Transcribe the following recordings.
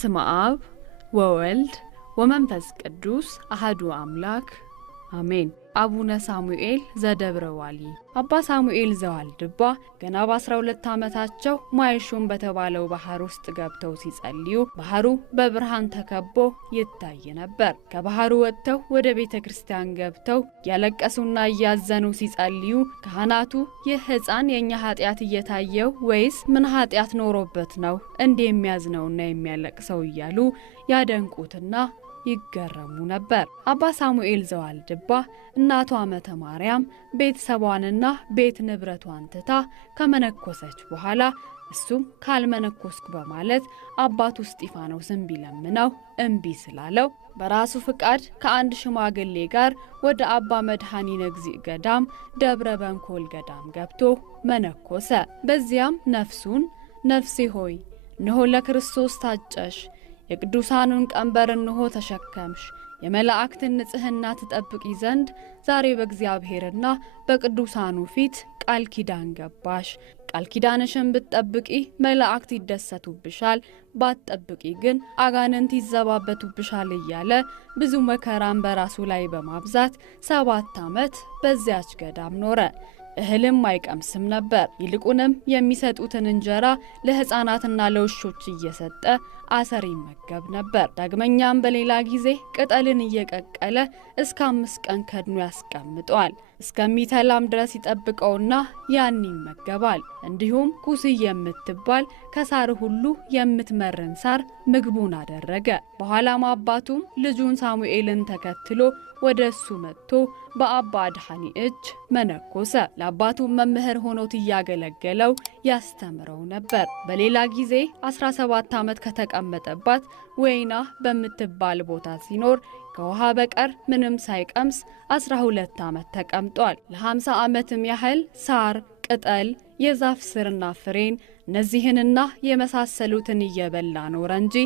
በስመ አብ ወወልድ ወመንፈስ ቅዱስ አሐዱ አምላክ አሜን። አቡነ ሳሙኤል ዘደብረ ዋሊ አባ ሳሙኤል ዘዋልድባ ገና በ12 ዓመታቸው ማይሹም በተባለው ባህር ውስጥ ገብተው ሲጸልዩ ባህሩ በብርሃን ተከቦ ይታይ ነበር። ከባህሩ ወጥተው ወደ ቤተክርስቲያን ገብተው ያለቀሱና ያዘኑ ሲጸልዩ ካህናቱ ይህ ሕፃን የኛ ኃጢያት እየታየው ወይስ ምን ኃጢያት ኖሮበት ነው እንዴ የሚያዝነውና የሚያለቅሰው እያሉ ያደንቁትና ይገረሙ ነበር። አባ ሳሙኤል ዘዋልድባ እናቷ አመተ ማርያም ቤተሰቧንና ቤት ንብረቷን ትታ ከመነኮሰች በኋላ እሱም ካልመነኮስኩ በማለት አባቱ እስጢፋኖስን ቢለምነው እምቢ ስላለው በራሱ ፍቃድ ከአንድ ሽማግሌ ጋር ወደ አባ መድኃኒነ እግዚእ ገዳም ደብረ በንኮል ገዳም ገብቶ መነኮሰ። በዚያም ነፍሴ ሆይ እነሆ ለክርስቶስ ታጨሽ፣ የቅዱሳኑን ቀንበር እነሆ ተሸከምሽ፣ የመላእክትን ንጽሕና ትጠብቂ ዘንድ ዛሬ በእግዚአብሔርና በቅዱሳኑ ፊት ቃል ኪዳን ገባሽ። ቃል ኪዳንሽን ብትጠብቂ መላእክት ይደሰቱብሻል፣ ባትጠብቂ ግን አጋንንት ይዘባበቱብሻል እያለ ብዙ መከራን በራሱ ላይ በማብዛት 7 ዓመት በዚያች ገዳም ኖረ። እህልም አይቀምስም ነበር። ይልቁንም የሚሰጡትን እንጀራ ለሕፃናትና ለውሾች እየሰጠ አሰር ይመገብ ነበር። ዳግመኛም በሌላ ጊዜ ቅጠልን እየቀቀለ እስከ 5 ቀን ከድኖ ያስቀምጠዋል። እስከሚተላም ድረስ ይጠብቀውና ያን ይመገባል። እንዲሁም ኩስይ የምትባል ከሳር ሁሉ የምትመርን ሳር ምግቡን አደረገ። በኋላም አባቱም ልጁን ሳሙኤልን ተከትሎ ወደ እሱ መጥቶ በአባ አድሃኒ እጅ መነኮሰ። ለአባቱ መምህር ሆኖት እያገለገለው ያስተምረው ነበር። በሌላ ጊዜ 17 ዓመት ከተቀመጠባት ወይና በምትባል ቦታ ሲኖር ከውሃ በቀር ምንም ሳይቀምስ 12 ዓመት ተቀምጧል። ለ50 ዓመትም ያህል ሳር፣ ቅጠል፣ የዛፍ ስርና ፍሬን እነዚህንና የመሳሰሉትን እየበላ ኖረ እንጂ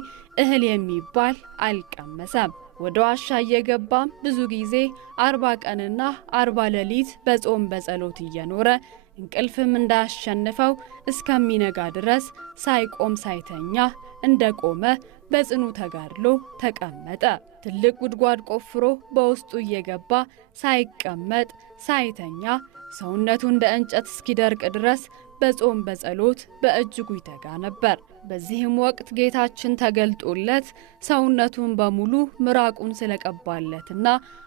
እህል የሚባል አልቀመሰም። ወደ ዋሻ እየገባም ብዙ ጊዜ 40 ቀንና 40 ሌሊት በጾም በጸሎት እየኖረ እንቅልፍም እንዳያሸንፈው እስከሚነጋ ድረስ ሳይቆም ሳይተኛ እንደቆመ በጽኑ ተጋድሎ ተቀመጠ። ትልቅ ጉድጓድ ቆፍሮ በውስጡ እየገባ ሳይቀመጥ ሳይተኛ ሰውነቱ እንደ እንጨት እስኪደርቅ ድረስ በጾም በጸሎት በእጅጉ ይተጋ ነበር። በዚህም ወቅት ጌታችን ተገልጦለት ሰውነቱን በሙሉ ምራቁን ስለቀባለትና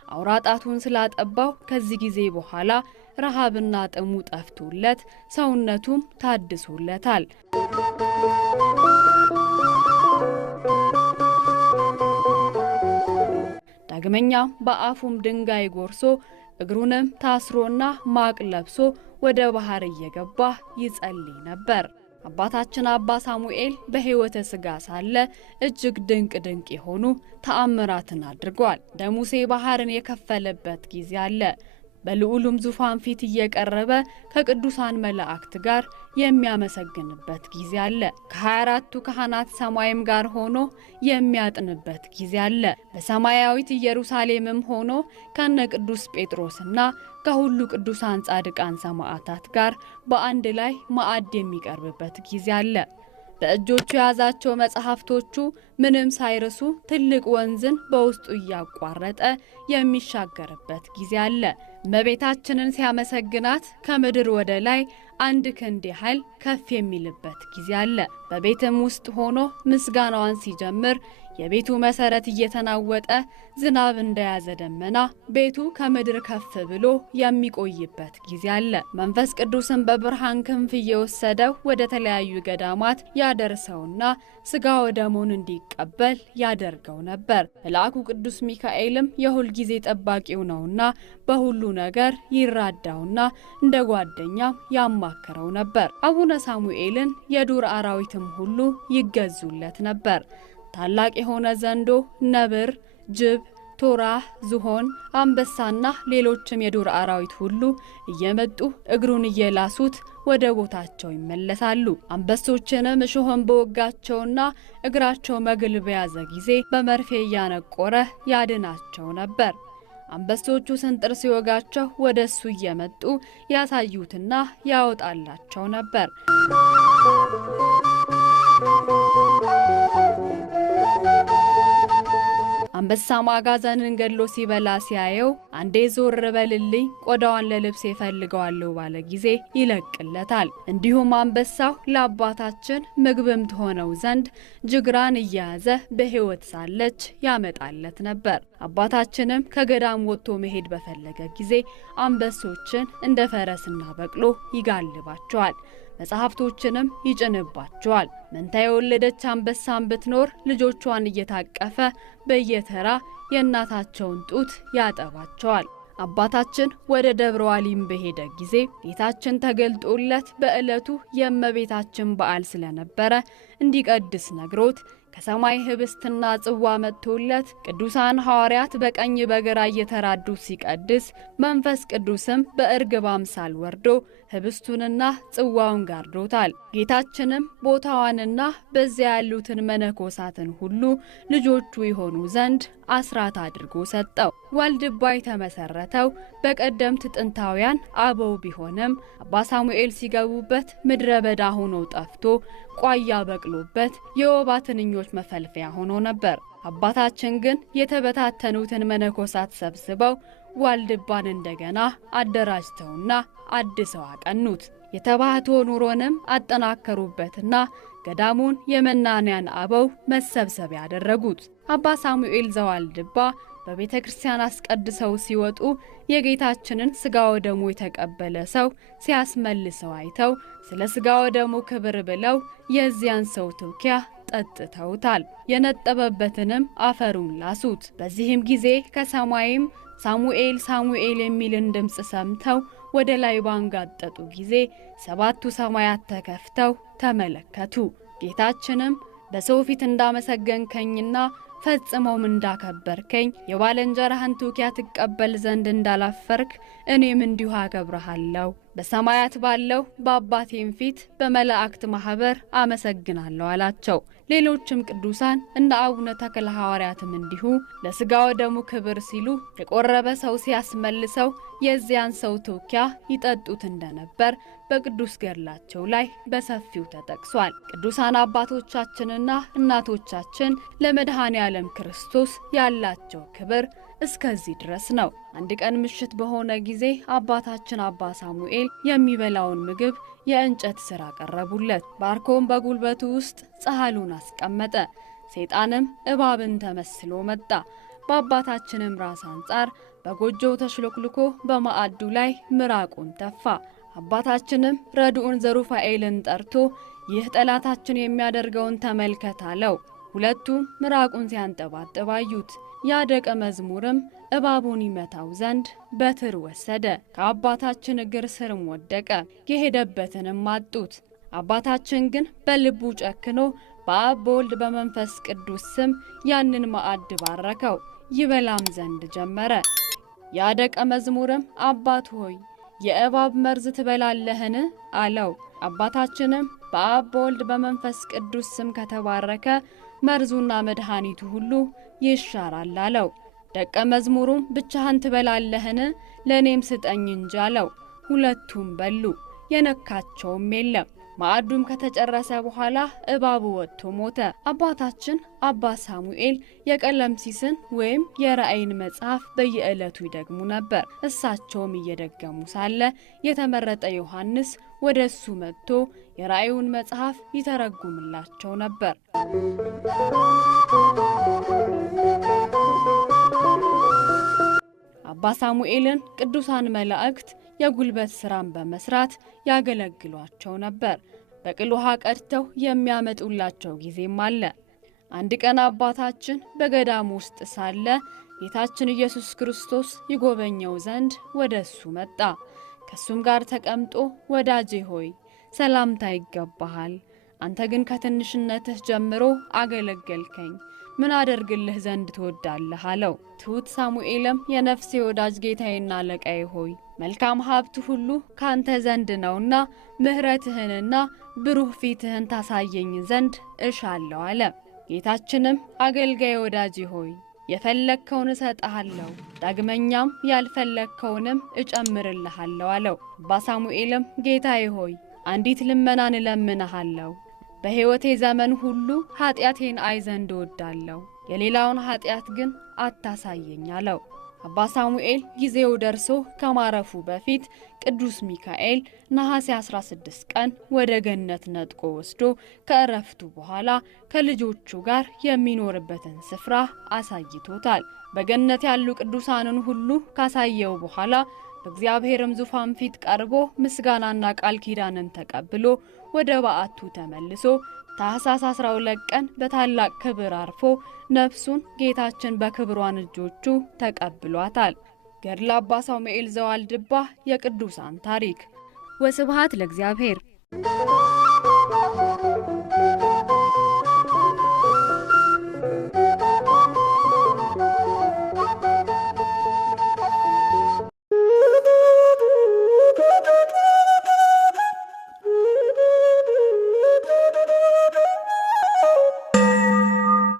አውራጣቱን ስላጠባው ከዚህ ጊዜ በኋላ ረሃብና ጥሙ ጠፍቶለት ሰውነቱም ታድሶለታል። ዳግመኛ በአፉም ድንጋይ ጎርሶ እግሩንም ታስሮና ማቅ ለብሶ ወደ ባህር እየገባ ይጸልይ ነበር። አባታችን አባ ሳሙኤል በሕይወተ ሥጋ ሳለ እጅግ ድንቅ የሆኑ ተአምራትን አድርጓል። እንደ ሙሴ ባህርን የከፈለበት ጊዜ አለ። በልዑሉም ዙፋን ፊት እየቀረበ ከቅዱሳን መላእክት ጋር የሚያመሰግንበት ጊዜ አለ። ከ24ቱ ካህናት ሰማይም ጋር ሆኖ የሚያጥንበት ጊዜ አለ። በሰማያዊት ኢየሩሳሌምም ሆኖ ከነ ቅዱስ ጴጥሮስና ከሁሉ ቅዱሳን ጻድቃን ሰማዕታት ጋር በአንድ ላይ ማዕድ የሚቀርብበት ጊዜ አለ። በእጆቹ የያዛቸው መጽሐፍቶቹ ምንም ሳይርሱ ትልቅ ወንዝን በውስጡ እያቋረጠ የሚሻገርበት ጊዜ አለ። እመቤታችንን ሲያመሰግናት ከምድር ወደ ላይ 1 ክንድ ያህል ከፍ የሚልበት ጊዜ አለ። በቤትም ውስጥ ሆኖ ምስጋናዋን ሲጀምር የቤቱ መሰረት እየተናወጠ ዝናብ እንደያዘ ደመና ቤቱ ከምድር ከፍ ብሎ የሚቆይበት ጊዜ አለ። መንፈስ ቅዱስን በብርሃን ክንፍ እየወሰደው ወደ ተለያዩ ገዳማት ያደርሰውና ሥጋ ወደሙን እንዲቀበል ያደርገው ነበር። መልአኩ ቅዱስ ሚካኤልም የሁል ጊዜ ጠባቂው ነውና በሁሉ ነገር ይራዳውና እንደ ጓደኛም ያማከረው ነበር። አቡነ ሳሙኤልን የዱር አራዊትም ሁሉ ይገዙለት ነበር። ታላቅ የሆነ ዘንዶ፣ ነብር፣ ጅብ፣ ቶራ፣ ዝሆን፣ አንበሳና ሌሎችም የዱር አራዊት ሁሉ እየመጡ እግሩን እየላሱት ወደ ቦታቸው ይመለሳሉ። አንበሶችንም እሾህን በወጋቸውና እግራቸው መግል በያዘ ጊዜ በመርፌ እያነቆረ ያድናቸው ነበር። አንበሶቹ ስንጥር ሲወጋቸው ወደሱ እየመጡ ያሳዩትና ያወጣላቸው ነበር። አንበሳም አጋዘንን ገድሎ ሲበላ ሲያየው አንዴ ዞር በልልኝ ቆዳዋን ለልብስ ይፈልገዋለሁ ባለ ጊዜ ይለቅለታል። እንዲሁም አንበሳው ለአባታችን ምግብም ትሆነው ዘንድ ጅግራን እየያዘ በሕይወት ሳለች ያመጣለት ነበር። አባታችንም ከገዳም ወጥቶ መሄድ በፈለገ ጊዜ አንበሶችን እንደ ፈረስና በቅሎ ይጋልባቸዋል፣ መጽሐፍቶችንም ይጭንባቸዋል። መንታ የወለደች አንበሳን ብትኖር ልጆቿን እየታቀፈ በየተራ የእናታቸውን ጡት ያጠባቸዋል። አባታችን ወደ ደብረ ዋሊም በሄደ ጊዜ ጌታችን ተገልጦለት በዕለቱ የእመቤታችን በዓል ስለነበረ እንዲቀድስ ነግሮት ከሰማይ ህብስትና ጽዋ መጥቶለት ቅዱሳን ሐዋርያት በቀኝ በግራ እየተራዱት ሲቀድስ መንፈስ ቅዱስም በእርግብ አምሳል ወርዶ ህብስቱንና ጽዋውን ጋርዶታል። ጌታችንም ቦታዋንና በዚያ ያሉትን መነኮሳትን ሁሉ ልጆቹ የሆኑ ዘንድ አስራት አድርጎ ሰጠው። ዋልድባ የተመሰረተው በቀደምት ጥንታውያን አበው ቢሆንም አባ ሳሙኤል ሲገቡበት ምድረ በዳ ሆኖ ጠፍቶ ቋያ በቅሎበት የወባ ትንኞች መፈልፈያ ሆኖ ነበር። አባታችን ግን የተበታተኑትን መነኮሳት ሰብስበው ዋልድባን እንደገና አደራጅተውና አድሰው አቀኑት። የተባህቶ ኑሮንም አጠናከሩበትና ገዳሙን የመናንያን አበው መሰብሰቢያ ያደረጉት። አባ ሳሙኤል ዘዋልድባ በቤተ ክርስቲያን አስቀድሰው ሲወጡ የጌታችንን ስጋ ወደሙ የተቀበለ ሰው ሲያስመልሰው አይተው ስለ ስጋ ወደሙ ክብር ብለው የዚያን ሰው ትውኪያ ጠጥተውታል። የነጠበበትንም አፈሩን ላሱት። በዚህም ጊዜ ከሰማይም ሳሙኤል ሳሙኤል የሚልን ድምጽ ሰምተው ወደ ላይ ባንጋጠጡ ጊዜ 7ቱ ሰማያት ተከፍተው ተመለከቱ። ጌታችንም በሰው ፊት እንዳመሰገንከኝና ፈጽሞም እንዳከበርከኝ የባልንጀራህን ትውኪያ ትቀበል ዘንድ እንዳላፈርክ እኔም እንዲሁ አከብርሃለሁ። በሰማያት ባለው በአባቴም ፊት በመላእክት ማህበር አመሰግናለሁ አላቸው። ሌሎችም ቅዱሳን እንደ አቡነ ተክለ ሐዋርያትም እንዲሁ ለስጋ ወደሙ ክብር ሲሉ የቆረበ ሰው ሲያስመልሰው የዚያን ሰው ትውኪያ ይጠጡት እንደነበር በቅዱስ ገድላቸው ላይ በሰፊው ተጠቅሷል። ቅዱሳን አባቶቻችንና እናቶቻችን ለመድኃኔ ዓለም ክርስቶስ ያላቸው ክብር እስከዚህ ድረስ ነው። አንድ ቀን ምሽት በሆነ ጊዜ አባታችን አባ ሳሙኤል የሚበላውን ምግብ የእንጨት ስራ ቀረቡለት። ባርኮም በጉልበቱ ውስጥ ጸሐሉን አስቀመጠ። ሰይጣንም እባብን ተመስሎ መጣ። በአባታችንም ራስ አንጻር በጎጆው ተሽሎክልኮ በማዕዱ ላይ ምራቁን ተፋ። አባታችንም ረድኡን ዘሩፋኤልን ጠርቶ ይህ ጠላታችን የሚያደርገውን ተመልከት አለው። ሁለቱም ምራቁን ሲያንጠባጥብ አዩት። ያ ደቀ መዝሙርም እባቡን ይመታው ዘንድ በትር ወሰደ። ከአባታችን እግር ስርም ወደቀ። የሄደበትንም አጡት። አባታችን ግን በልቡ ጨክኖ በአብ በወልድ በመንፈስ ቅዱስ ስም ያንን ማዕድ ባረከው፣ ይበላም ዘንድ ጀመረ። ያ ደቀ መዝሙርም አባት ሆይ የእባብ መርዝ ትበላለህን? አለው። አባታችንም በአብ በወልድ በመንፈስ ቅዱስ ስም ከተባረከ መርዙና መድኃኒቱ ሁሉ ይሻራል አለው። ደቀ መዝሙሩም ብቻህን ትበላለህን? ለእኔም ስጠኝ እንጂ አለው። ሁለቱም በሉ፣ የነካቸውም የለም። ማዕዱም ከተጨረሰ በኋላ እባቡ ወጥቶ ሞተ። አባታችን አባ ሳሙኤል የቀለምሲስን ወይም የራእይን መጽሐፍ በየዕለቱ ይደግሙ ነበር። እሳቸውም እየደገሙ ሳለ የተመረጠ ዮሐንስ ወደ እሱ መጥቶ የራእዩን መጽሐፍ ይተረጉምላቸው ነበር። አባ ሳሙኤልን ቅዱሳን መላእክት የጉልበት ስራን በመስራት ያገለግሏቸው ነበር። በቅል ውሃ ቀድተው የሚያመጡላቸው ጊዜም አለ። አንድ ቀን አባታችን በገዳም ውስጥ ሳለ ጌታችን ኢየሱስ ክርስቶስ ይጎበኘው ዘንድ ወደ እሱ መጣ። ከሱም ጋር ተቀምጦ ወዳጄ ሆይ ሰላምታ ይገባሃል፣ አንተ ግን ከትንሽነትህ ጀምሮ አገለገልከኝ፣ ምን አደርግልህ ዘንድ ትወዳለህ አለው። ትሁት ሳሙኤልም የነፍሴ ወዳጅ ጌታዬና አለቃዬ ሆይ መልካም ሀብት ሁሉ ካንተ ዘንድ ነውና ምሕረትህንና ብሩህ ፊትህን ታሳየኝ ዘንድ እሻለሁ አለ። ጌታችንም አገልጋይ ወዳጅ ሆይ የፈለግከውን እሰጥሃለሁ፣ ዳግመኛም ያልፈለግከውንም እጨምርልሃለሁ አለው። አባ ሳሙኤልም ጌታዬ ሆይ አንዲት ልመናን እለምንሃለሁ፣ በሕይወቴ ዘመን ሁሉ ኃጢአቴን አይ ዘንድ እወዳለሁ። የሌላውን ኃጢአት ግን አታሳየኝ አለው። አባ ሳሙኤል ጊዜው ደርሶ ከማረፉ በፊት ቅዱስ ሚካኤል ነሐሴ 16 ቀን ወደ ገነት ነጥቆ ወስዶ ከእረፍቱ በኋላ ከልጆቹ ጋር የሚኖርበትን ስፍራ አሳይቶታል። በገነት ያሉ ቅዱሳንን ሁሉ ካሳየው በኋላ በእግዚአብሔርም ዙፋን ፊት ቀርቦ ምስጋናና ቃል ኪዳንን ተቀብሎ ወደ በዓቱ ተመልሶ ታኅሳስ 12 ቀን በታላቅ ክብር አርፎ ነፍሱን ጌታችን በክብሯን እጆቹ ተቀብሏታል። ገድለ አባ ሳሙኤል ዘዋልድባ የቅዱሳን ታሪክ። ወስብሐት ለእግዚአብሔር።